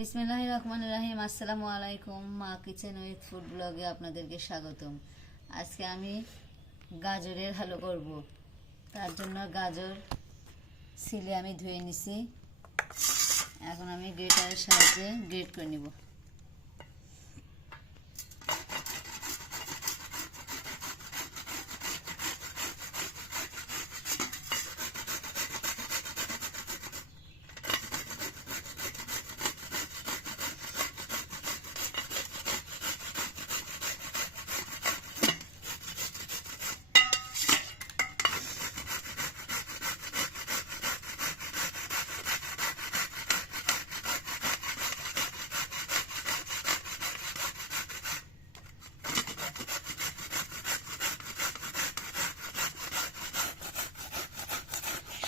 বিসমিল্লাহির রহমানির রহিম। আসসালামু আলাইকুম। মা কিচেন উইথ ফুড ব্লগে আপনাদেরকে স্বাগতম। আজকে আমি গাজরের হালু করব। তার জন্য গাজর ছিলে আমি ধুয়ে নিছি। এখন আমি গ্রেটারের সাহায্যে গ্রেট করে নিব।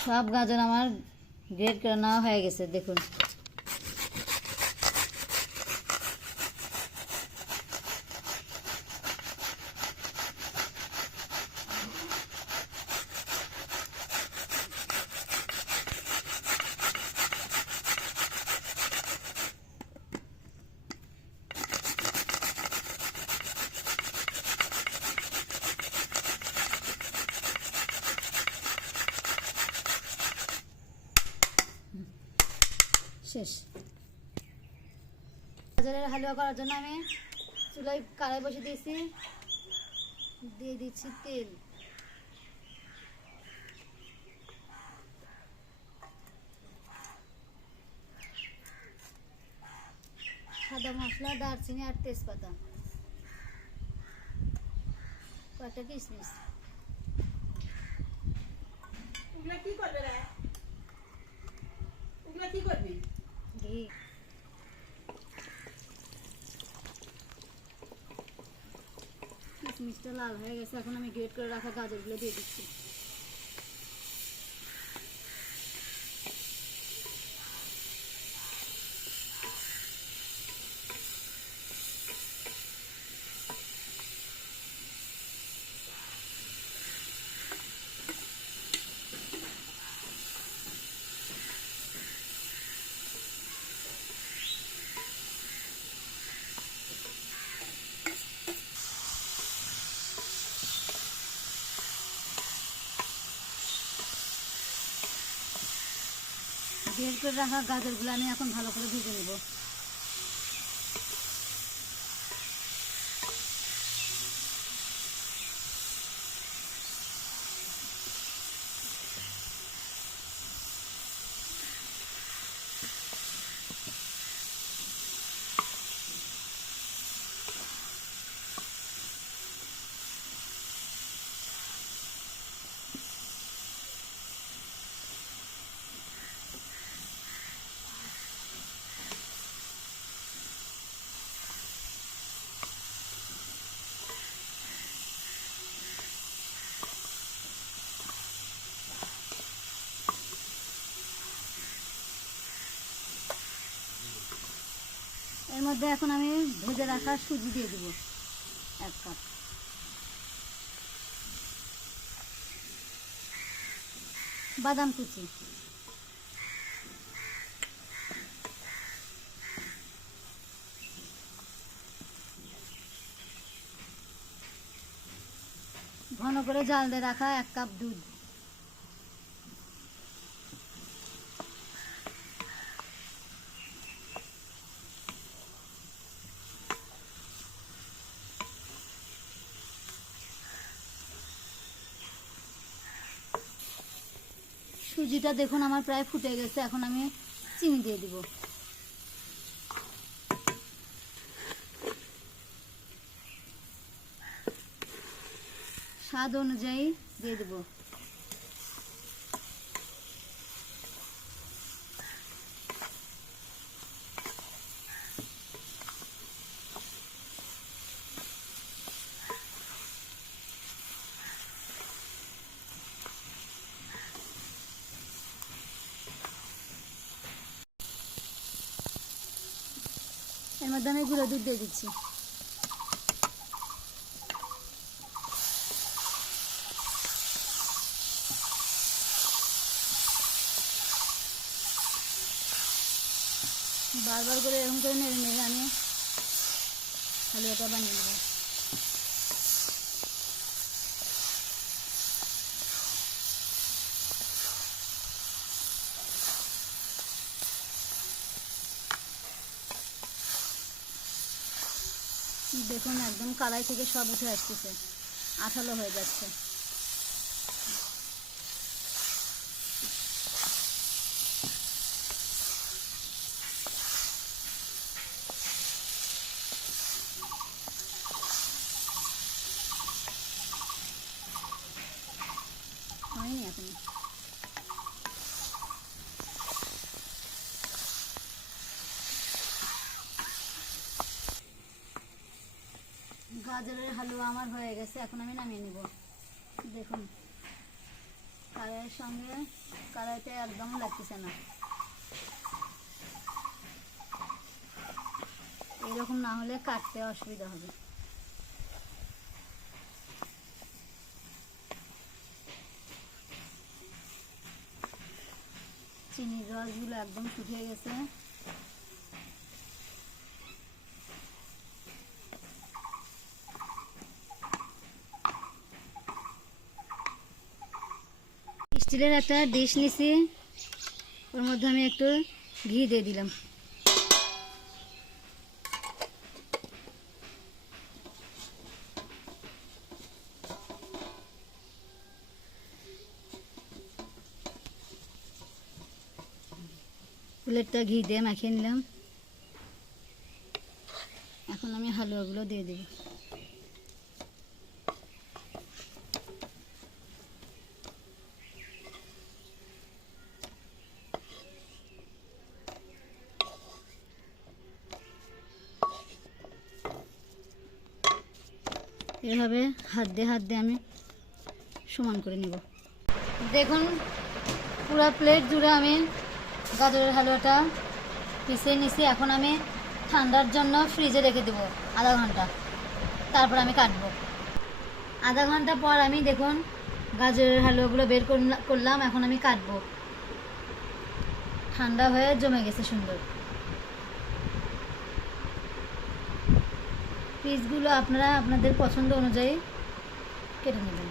সব গাজর আমার গ্রেট করে নেওয়া হয়ে গেছে, দেখুন। শেষ। গাজরের হালুয়া করার জন্য আমি চুলায় কড়াই বসে দিয়েছি, দিয়ে দিচ্ছি তেল। সাদা মশলা, দারচিনি আর তেজপাতা, কয়েকটা কিশমিশ। ওগুলা কি করবে রে? ওগুলা কি করবি? ঘি। কিশমিশটা লাল হয়ে গেছে, এখন আমি গ্রেট করে রাখা গাজরগুলো দিয়ে দিচ্ছি। গ্রেট করে রাখা গাজরগুলো আমি এখন ভালো করে ভেজে নেব। এর মধ্যে এখন আমি ভেজে রাখা সুজি দিয়ে দেব 1 কাপ। বাদাম কুচি, ঘন করে জাল দিয়ে রাখা 1 কাপ দুধ, সুজিটা দেখুন আমার প্রায় ফুটে গেছে। এখন আমি চিনি দিয়ে দিব। স্বাদ অনুযায়ী দিয়ে দেব। এর মধ্যে আমি গুঁড়ো দুধ দিয়ে দিচ্ছি। বারবার করে এরকম করে নেড়ে নেড়ে আমি হালুয়াটা বানিয়ে নেব। দেখুন একদম কড়াই থেকে সব উঠে আসতেছে, আঠালো হয়ে যাচ্ছে। হয়নি এখন। গাজরের হালুয়া আমার হয়ে গেছে, এখন আমি নামিয়ে নেব। দেখুন কড়াইয়ের সঙ্গে কড়াইতে একদম লাগতেছে না। এরকম না হলে কাটতে অসুবিধা হবে। চিনির রসগুলো একদম শুকিয়ে গেছে। স্টিলের একটা ডিশ নিছি, ওর মধ্যে আমি একটু ঘি দিয়ে দিলাম। প্লেটটা ঘি দিয়ে মাখিয়ে নিলাম। এখন আমি হালুয়াগুলো দিয়ে দেব। এভাবে হাত দিয়ে আমি সমান করে নেব। দেখুন পুরো প্লেট জুড়ে আমি গাজরের হালুয়াটা পিছিয়ে নিছি। এখন আমি ঠান্ডার জন্য ফ্রিজে রেখে দেবো আধা ঘন্টা, তারপর আমি কাটবো। আধা ঘন্টা পর আমি দেখুন গাজরের হালুয়াগুলো বের করলাম। এখন আমি কাটবো। ঠান্ডা হয়ে জমে গেছে সুন্দর। পিসগুলো আপনারা আপনাদের পছন্দ অনুযায়ী কেটে নেবেন।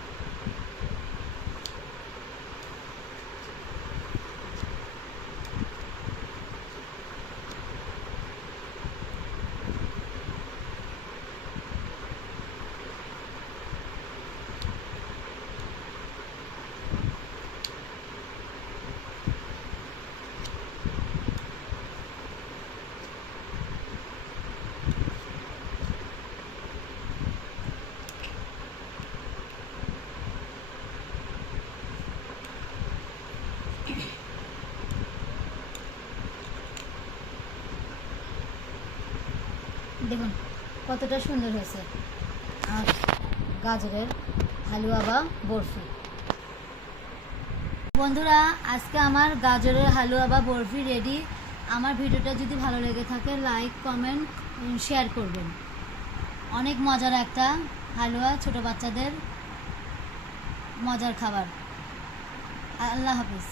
দেখুন কতটা সুন্দর হয়েছে আর গাজরের হালুয়া বা বরফি। বন্ধুরা আজকে আমার গাজরের হালুয়া বা বরফি রেডি। আমার ভিডিওটা যদি ভালো লেগে থাকে লাইক কমেন্ট শেয়ার করবেন। অনেক মজার একটা হালুয়া, ছোট বাচ্চাদের মজার খাবার। আল্লাহ হাফিজ।